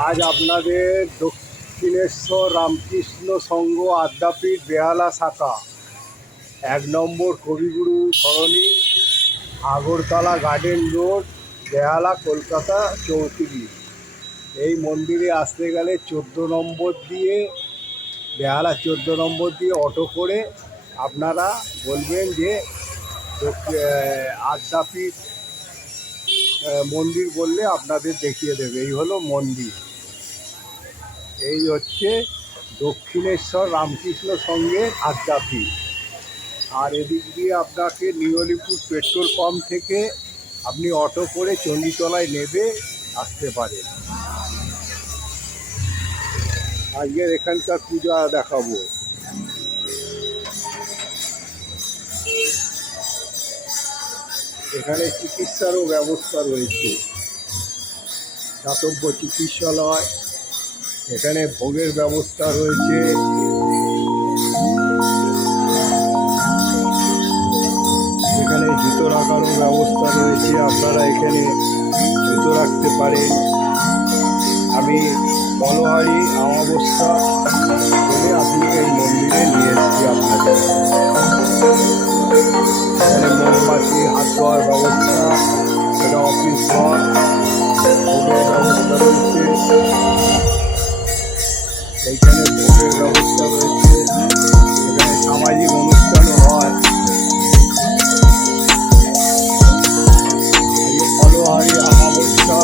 আজ আপনাদের দক্ষিণেশ্বর রামকৃষ্ণ সংঘ আদ্যাপীঠ বেহালা শাখা ১ নম্বর কবিগুরু সরণি, আগরতলা গার্ডেন রোড, বেহালা, কলকাতা ৩৪। এই মন্দিরে আসতে গেলে ১৪ নম্বর দিয়ে, বেহালা ১৪ নম্বর দিয়ে অটো করে আপনারা বলবেন যে আদ্যাপীঠ মন্দির, বললে আপনাদের দেখিয়ে দেবে। এই হলো মন্দির, এই হচ্ছে দক্ষিণেশ্বর রামকৃষ্ণ সংঘের আদ্যাপীঠ। আর এদিক দিয়ে আপনাকে নিউ আলিপুর পেট্রোল পাম্প থেকে আপনি অটো করে চণ্ডীতলায় নেবে আসতে পারেন। আজকের এখানকার পূজা দেখাবো। এখানে চিকিৎসারও ব্যবস্থা রয়েছে, দাতব্য চিকিৎসালয়, এখানে ভোগের ব্যবস্থা রয়েছে, এখানে জুতো রাখারও ব্যবস্থা রয়েছে, আপনারা এখানে জুতো রাখতে পারেন। আমি বলহারি অমাবস্যা বলে আপনি এই মন্দিরে নিয়ে এসেছি আপনাদের। এখানে মোমবাতি, হাত ধোয়ার ব্যবস্থা, এটা অফিস ঘর, ভোগের ব্যবস্থা রয়েছে, এইখানে ভোগের ব্যবস্থা রয়েছে, এখানে সামাজিক অনুষ্ঠানও হয়। বলহারি অমাবস্যা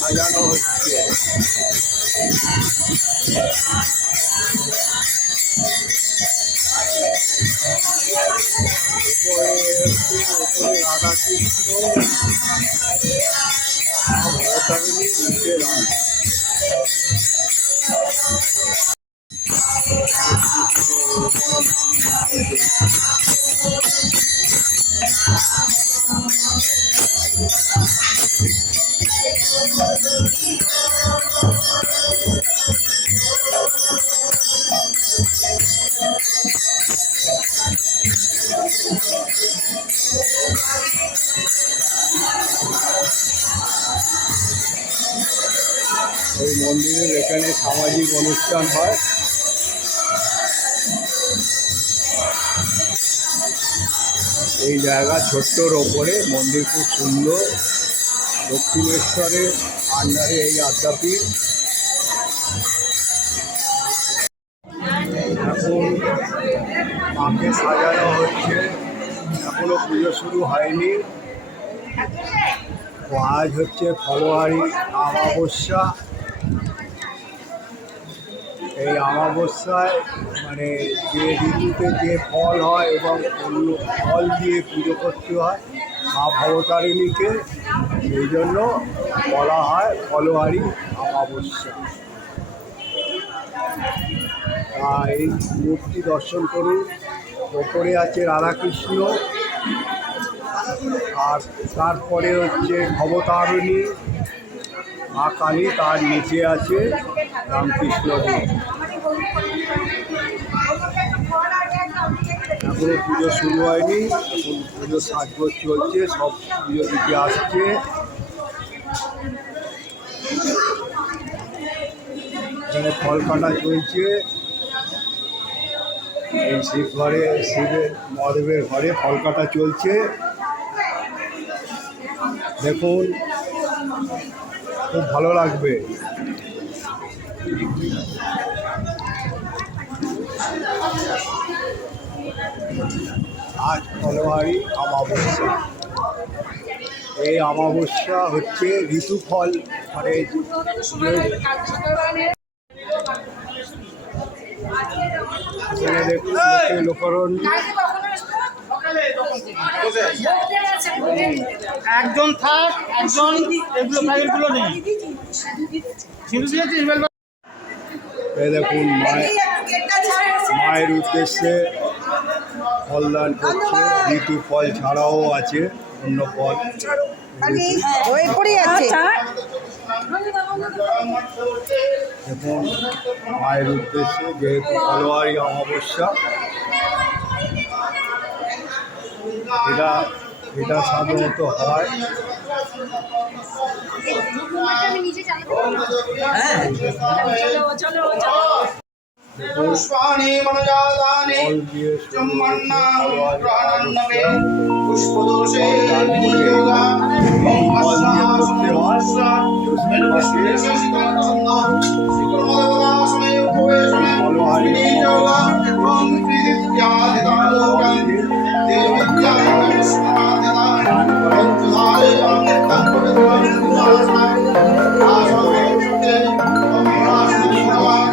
সাজানো হচ্ছে। উপরে রাধাকৃষ্ণ, ভবতারিণী, নিচে রাম। এই মন্দিরের এখানে সামাজিক অনুষ্ঠান হয়। এই জায়গা ছোট্টর ওপরে মন্দির খুব সুন্দর। দক্ষিণেশ্বরের আন্ডারে এই আদ্যাপীঠ। এখন মাকে সাজানো হচ্ছে, এখনো পুজো শুরু হয়নি। আজ হচ্ছে ফলোয়ারি অমাবস্যা। এই অমাবস্যায় মানে যে ঋতুতে যে ফল হয় এবং অন্য ফল দিয়ে পুজো করতে হয় মা ভবতারিণীকে, সেই জন্য বলা হয় ফলোয়ারি অমাবস্যা। এই মূর্তি দর্শন করুন। ওপরে আছে রাধাকৃষ্ণ, আর তারপরে হচ্ছে ভবতারিণী, মা কালী, তার নিচে আছে রামকৃষ্ণ দেব। এখনো পুজো শুরু হয়নি, এখন পুজো সাজগোজ চলছে, সব পুজো দিতে আসছে। এখানে ফল কাটা চলছে। এই শিব ঘরে, শিবের মহাদেবের ঘরে ফল কাটা চলছে। দেখুন, খুব ভালো লাগবে। আজ ফলহারি অমাবস্যা। এই অমাবস্যা হচ্ছে ঋতুফল, মানে দেখুন লোকরণ। একজন থাক, একজন এগুলো ফাইলগুলো নেই। এই দেখুন মায়ের উদ্দেশ্যে ফলদান করছে। ঋতু ফল ছাড়াও আছে অন্য ফল। দেখুন মায়ের উদ্দেশ্যে, যেহেতু ফলহারি অমাবস্যা, এটা সাধারণত হয়। পুষ্পাণি মনোজাতানি চুম্বন্নাপ্রাণন্নবে পুষ্পদোষে বিনিয়োগা ওম অস্মা শিকলচন্দ শিকলমদবদাসমে উপবেশমে বিনিয়োগা ওম ত্রিদিত্যাদিতালোকং দেববিদ্যাবিষ্ণাদিতাং পঞ্চধারে অমৃতপবিত্রং সুদাসনাং আশাভূষতে ওম রাষ্ট্রভগবান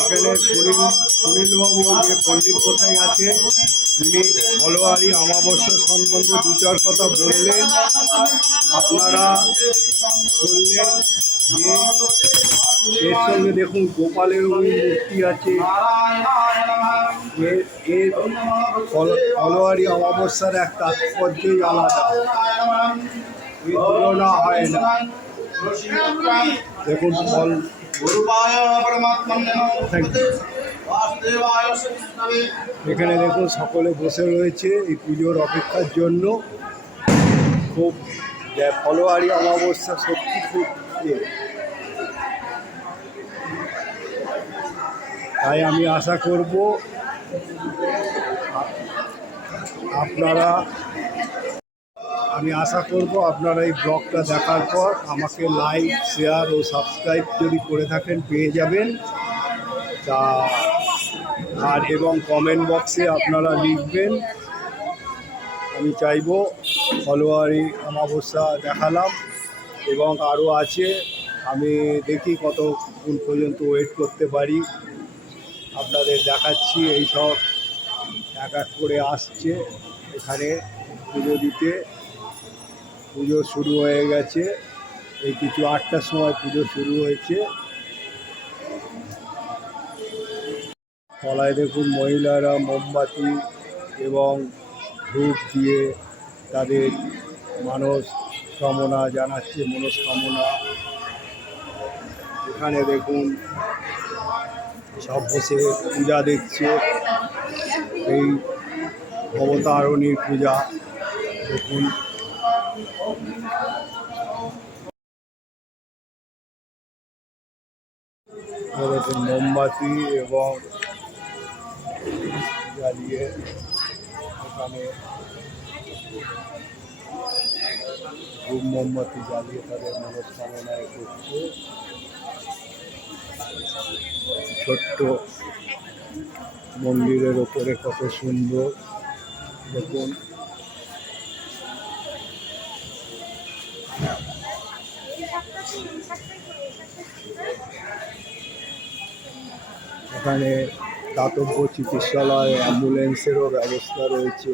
এখানে সুনীলবাবু যে পণ্ডিত কোথায় আছে, উনি ফলহারি অমাবস্যা সম্বন্ধে দু চার কথা বললেন, আপনারা শুনলেন। যে এর সঙ্গে দেখুন গোপালের মূর্তি আছে। এর ফলহারি অমাবস্যার এক তাৎপর্যই আলাদা, এর তুলনা হয় না। দেখুন ফল। এখানে দেখুন সকলে বসে রয়েছে এই পুজোর অপেক্ষার জন্য। খুব ফলহারি অমাবস্যা সত্যি খুব তাই আমি আশা করব আপনারা এই ব্লগটা দেখার পর আমাকে লাইক, শেয়ার ও সাবস্ক্রাইব যদি করে থাকেন পেয়ে যাবেন। এবং কমেন্ট বক্সে আপনারা লিখবেন। আমি চাইব ফলহারি অমাবস্যা দেখালাম এবং আরও আছে, আমি দেখি কতক্ষণ পর্যন্ত ওয়েট করতে পারি। আপনাদের দেখাচ্ছি, এই সব এক এক করে আসছে। এখানে পুজো দিতে। পুজো শুরু হয়ে গেছে, এই কিছু 8টার সময় পুজো শুরু হয়েছে। তলায় দেখুন মহিলারা মোমবাতি এবং ধূপ দিয়ে তাদের মনস্কামনা জানাচ্ছে, মনস্কামনা। এখানে দেখুন সব বসে পূজা দেখছে, এই ভবতারিণীর পূজা দেখুন। দেখুন মোমবাতি এবং জ্বালিয়ে এখানে ধূপ মোমবাতি জ্বালিয়ে তাদের মনস্কামনায় করছে। ছোট্ট মন্দিরের ওপরে কত সুন্দর দেখুন। এখানে দাতব্য চিকিৎসালয়, অ্যাম্বুলেন্সেরও ব্যবস্থা রয়েছে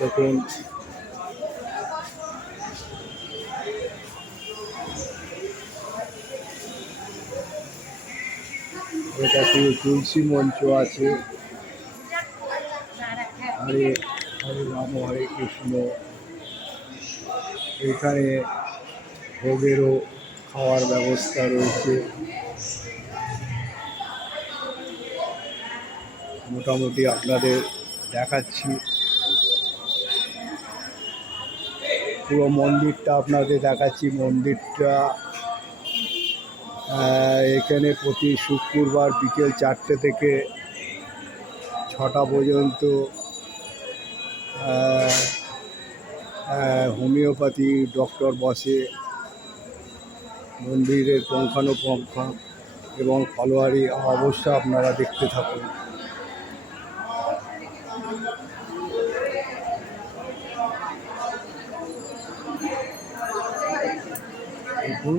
দেখুন। এটা তুলসী মঞ্চ আছে। হরে হরে রাম হরে কৃষ্ণ। এখানে ভোগেরও খাওয়ার ব্যবস্থা রয়েছে। মোটামুটি আপনাদের দেখাচ্ছি পুরো মন্দিরটা, আপনাদের দেখাচ্ছি মন্দিরটা। এখানে প্রতি শুক্রবার বিকেল 4টে থেকে 6টা পর্যন্ত হোমিওপ্যাথি ডক্টর বসে। মন্দিরের পুঙ্খানুপুঙ্খ এবং ফলোয়ারি অবশ্যই আপনারা দেখতে থাকুন। দেখুন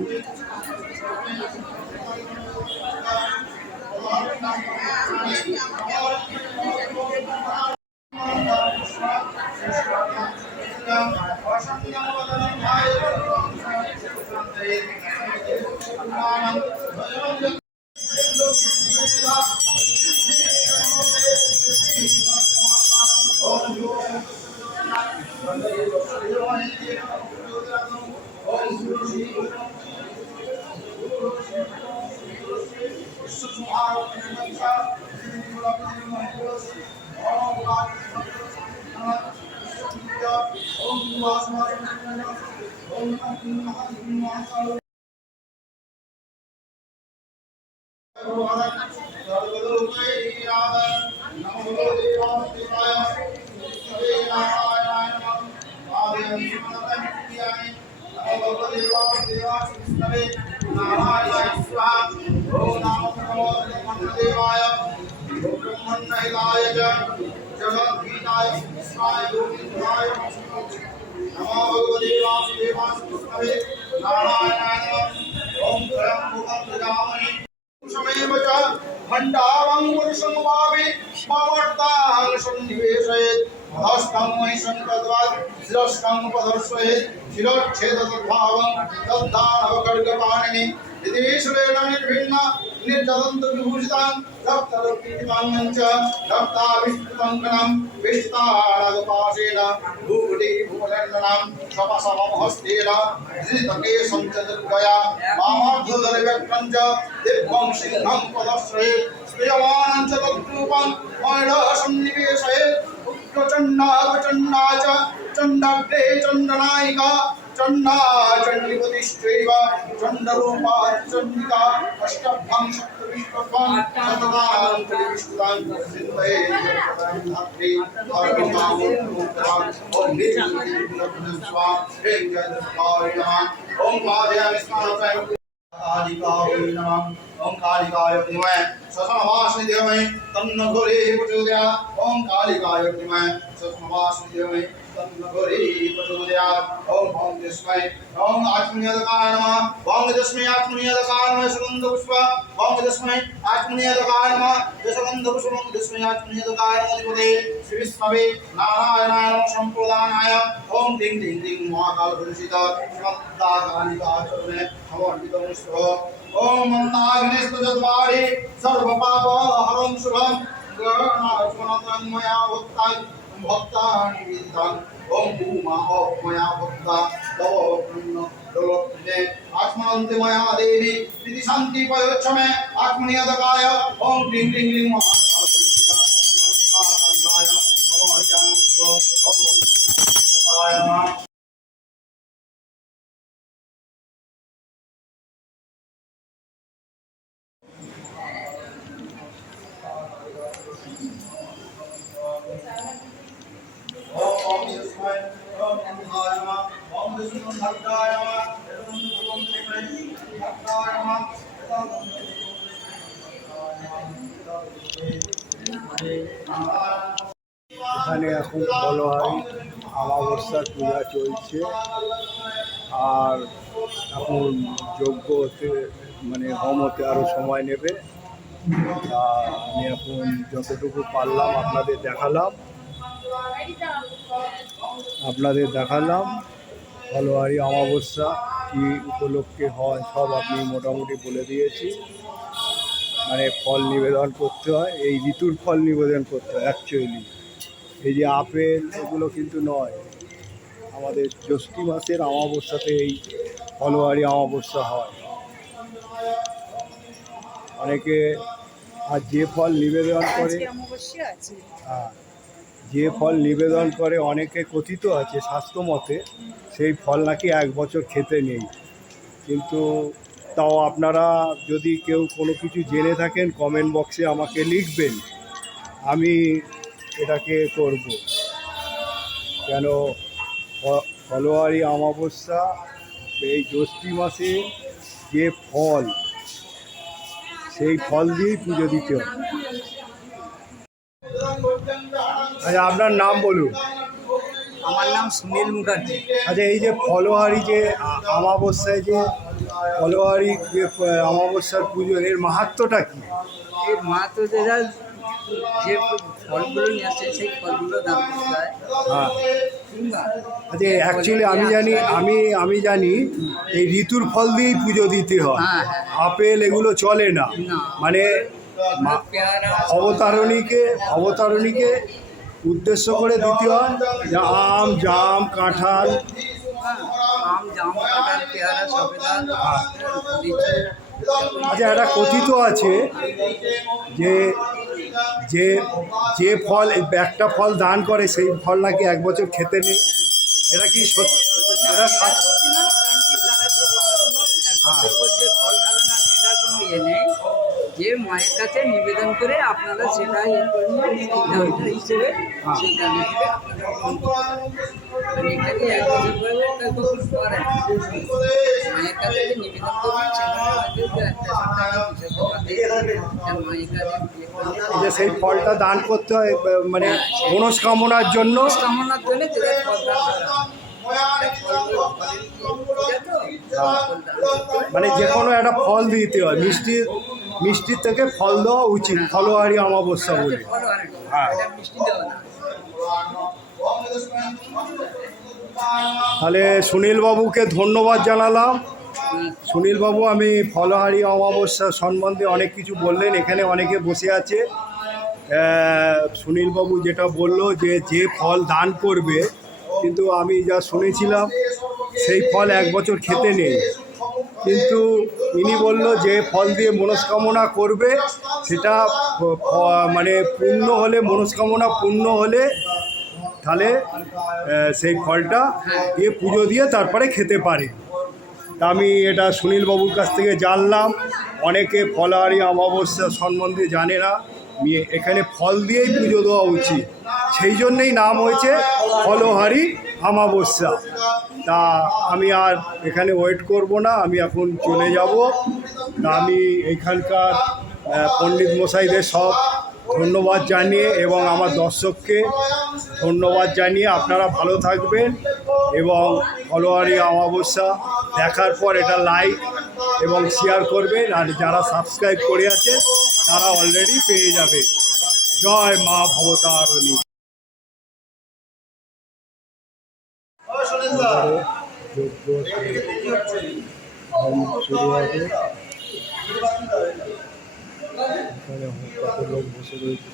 भण्डारं पुरुषं भावे पावर्तां सन्निवेशयेत् हस्तं महिषं तद्वात् शिरस्तं उपदर्शयेत् शिरोच्छेदतद्भावं तद्दानवखड्गपाणिनि विदेशेन निर्भिन्न निर्जलन्त विभूषितां रक्तरक्तिकां च रक्ताभिष्टङ्कनं विष्टारागपाशेन भूगुटिभूलण्डनं स्वपसमहस्तेन धृतकेशं च दुर्गया वामार्धोदरव्यक्तं च दिव्यं सिंहं प्रदर्शयेत् स्त्रियमानं च तद्रूपं मयसन्निवेशयेत् उग्रचण्डा च चण्डाग्रे चण्डनायिका चण्डा चण्डिपतिश्चैव चण्डरूपा चण्डिका अष्टभ्यां सप्तविष्टभ्यां शतदां त्रिविष्टदां सिद्धये धात्री धर्ममामुक्तां ॐ नीतिर्नस्वा हेङ्गदस्वाय नमः ॐ पादयामि स्नानप्रयम् आदिकावै नमः ओम कालिकाय विद्महे ससमवासने धीमहि तन्नो घोरे प्रचोदयात् ओम कालिकाय विद्महे ससमवासने धीमहि तन्नो घोरे प्रचोदयात् ओम ओम तस्मै ओम आत्मनियतकाय नमः ओम तस्मै आत्मनियतकाय नमः सुगंध पुष्प ओम तस्मै आत्मनियतकाय नमः सुगंध पुष्प ओम तस्मै आत्मनियतकाय नमः अधिपते श्री विष्णवे नारायणाय नमः संप्रदानाय ओम दिं दिं दिं महाकाल परिषित श्रीमद्दा कालिका चरणे समर्पितमस्तु ओम मन्दाग्नेस्तजद्वारि सर्वपाप हरं शुभं गणार्चनतन्मया भक्तानि विद्धान् ओम भूमा मया भक्ता तव प्रन्न लोलने आत्मान्तिमया देवी इति शान्ति पयोक्षमे आत्मनियतकाय ओम क्लीं क्लीं क्लीं महाकालपरिषिता नमस्काराय समर्पयामि ओम नमः ओम यस्मै ओम नमः ओम विष्णु भक्ताय नमः ओम भक्ताय नमः এখানে এখন ফলহারি অমাবস্যার পূজা চলছে আর এখন যজ্ঞ হতে মানে হোম হতে আরও সময় নেবে। তা আমি এখন যতটুকু পারলাম আপনাদের দেখালাম ফলহারি অমাবস্যা কী উপলক্ষে হয় সব আপনি মোটামুটি বলে দিয়েছি। মানে ফল নিবেদন করতে হয়, এই ঋতুর ফল নিবেদন করতে হয় অ্যাকচুয়ালি। এই যে আপেল এগুলো কিন্তু নয়, আমাদের জ্যৈষ্ঠ মাসের অমাবস্যাতে এই ফলহারি অমাবস্যা হয়। অনেকে আর যে ফল নিবেদন করে হ্যাঁ যে ফল নিবেদন করে অনেকে কথিত আছে শাস্ত্র মতে সেই ফল নাকি 1 বছর খেতে নেই। কিন্তু তাও আপনারা যদি কেউ কোনো কিছু জেনে থাকেন কমেন্ট বক্সে আমাকে লিখবেন, আমি এটাকে করব। কেন ফলহারি অমাবস্যা এই জ্যৈষ্ঠ মাসে যে ফল সেই ফল দিয়েই পুজো দিতে হয়। আচ্ছা আপনার নাম বলুন। আমার নাম সুনীল মুখার্জি। আচ্ছা এই যে ফলহারি যে অমাবস্যায় যে ফলহারি যে অমাবস্যার পুজো এর মাহাত্ম্যটা কি? এর মাহাত্ম যেটা যে ফলগুলো নিয়ে আসছে সেই ফলগুলো দান করতে হয়। হ্যাঁ কিংবা আচ্ছা অ্যাকচুয়ালি আমি জানি এই ঋতুর ফল দিয়েই পুজো দিতে হয়। হ্যাঁ, আপেল এগুলো চলে না, না। মানে পেয়ারা অবতারণীকে উদ্দেশ্য করে দিতে হয়। যে আম জাম কাঁঠাল আম জাম কাঁঠাল পেয়ারা সবেদা লিচু। আচ্ছা একটা কথিত আছে যে যে যে ফল একটা ফল দান করে সেই ফল নাকি 1 বছর খেতে নেই। এটা কি সত্যি? এটা যে ফল খাবে না সেটার কোনো ইয়ে নেই। যে মায়ের কাছে নিবেদন করে আপনারা সেটা ইয়ে করবেন হিসেবে সেটা হিসেবে এটাকে 1 বছর পরে মায়ের কাছে যে নিবেদন করবেন যে সেই ফলটা দান করতে হয় মানে মনস্কামনার জন্য। কামনার জন্য যেটা ফল দান করা মানে যে কোনো একটা ফল দিতে হয়, মিষ্টির থেকে ফল দেওয়া উচিত ফলহারি অমাবস্যা বলে। হ্যাঁ তাহলে সুনীলবাবুকে ধন্যবাদ জানালাম। সুনীলবাবু আমি ফলহারি অমাবস্যা সম্বন্ধে অনেক কিছু বললেন, এখানে অনেকে বসে আছে। সুনীলবাবু যেটা বললো যে ফল দান করবে, কিন্তু আমি যা শুনেছিলাম সেই ফল 1 বছর খেতে নেই। কিন্তু ইনি বলল যে ফল দিয়ে মনস্কামনা করবে সেটা মানে পূর্ণ হলে, মনস্কামনা পূর্ণ হলে তাহলে সেই ফলটা দিয়ে পুজো দিয়ে তারপরে খেতে পারে। তা আমি এটা সুনীলবাবুর কাছ থেকে জানলাম। অনেকে ফলহারি অমাবস্যা সম্বন্ধে জানে না, এখানে ফল দিয়েই পুজো দেওয়া উচিত, সেই জন্যেই নাম হয়েছে ফলহারি অমাবস্যা। তা আমি আর এখানে ওয়েট করব না, আমি এখন চলে যাব। তা আমি এইখানকার পণ্ডিত মশাইদের সব ধন্যবাদ জানিয়ে এবং আমার দর্শককে ধন্যবাদ জানিয়ে আপনারা ভালো থাকবেন এবং ফলোয়ারি অমাবস্যা দেখার পর এটা লাইক এবং শেয়ার করবেন, আর যারা সাবস্ক্রাইব করে আছে তারা অলরেডি পেয়ে যাবে। জয় মা ভবতারিণী। যজ্ঞ শুরু হবে, এখানে কত লোক বসে রয়েছে।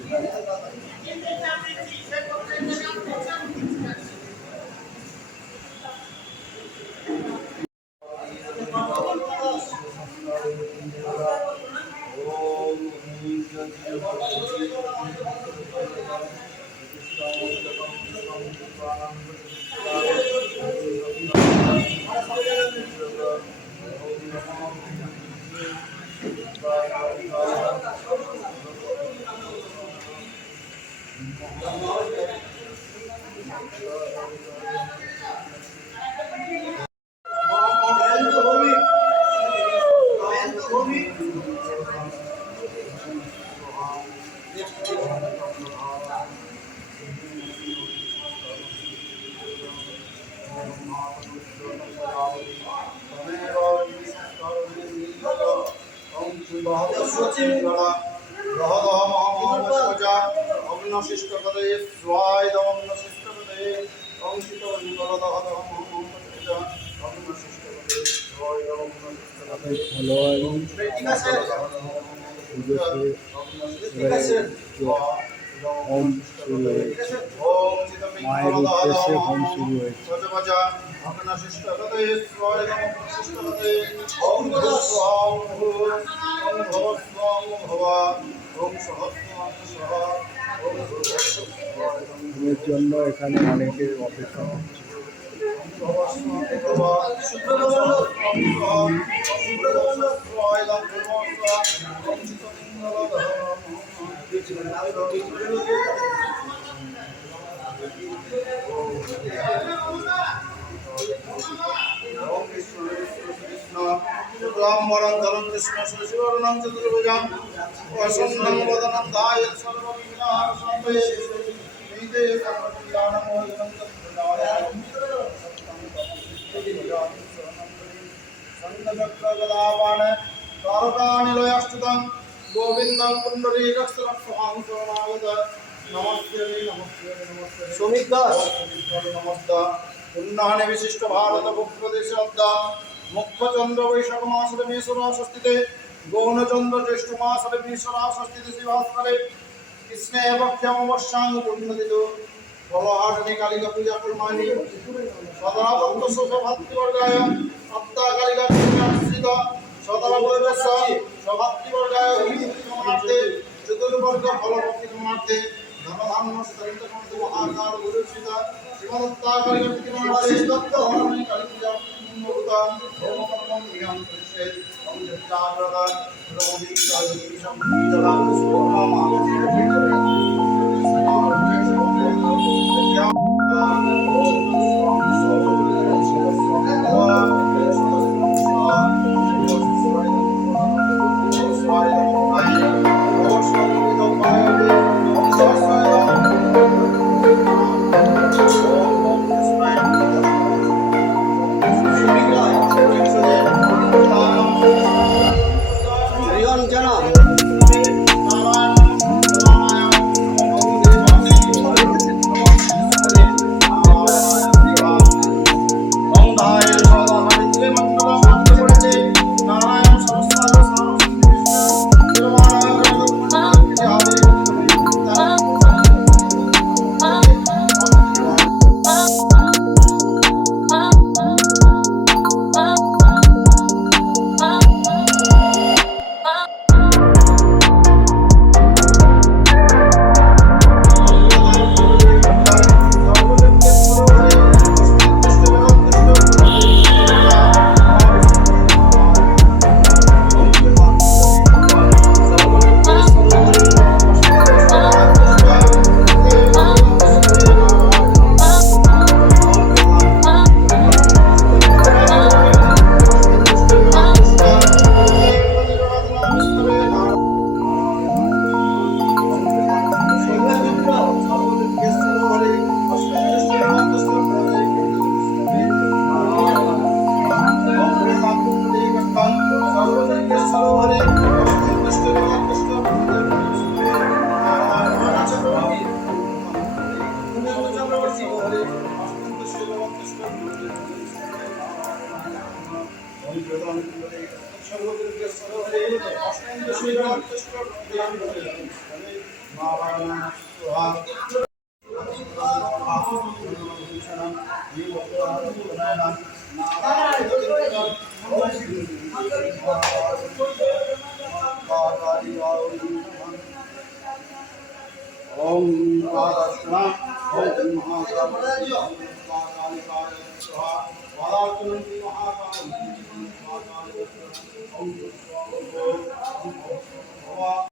হোম শুরু হয়েছে, মায়ের উদ্দেশ্যে হোম শুরু হয়েছে। এর জন্য এখানে অনেকের অপেক্ষা হচ্ছে। गोविंदं पुण्य विशिष्ट भारत प्रदेश मुख्यचंद्र वैशाख मासरे मेषराशस्थिते गौणचंद्र ज्येष्ठ मासरे मेषराशस्थिते शिवास्करे कृष्णे पक्षमवर्षां पुण्यदितो बलहाटने कालिका पूजा कुर्माणि सदा भक्त सौभाग्यवर्गाय सप्ता कालिका पूजाश्रित सदा भक्त सौभाग्यवर्गाय समार्थे चतुर्वर्ग फलभक्ति समार्थे धनधान्य सरित महाकार गुरुश्रिता श्रीमदत्ता कालिका पूजा दत्त हरणे कालिका पूजा ओम नमः नियम कृष्णे ओम जटाव्रता रोहि कालिका संपूजा ओम आदर्शना ओम महाकाली महाकालिकाय स्वाहा वादाचुनंती महाकाली महाकाली ओम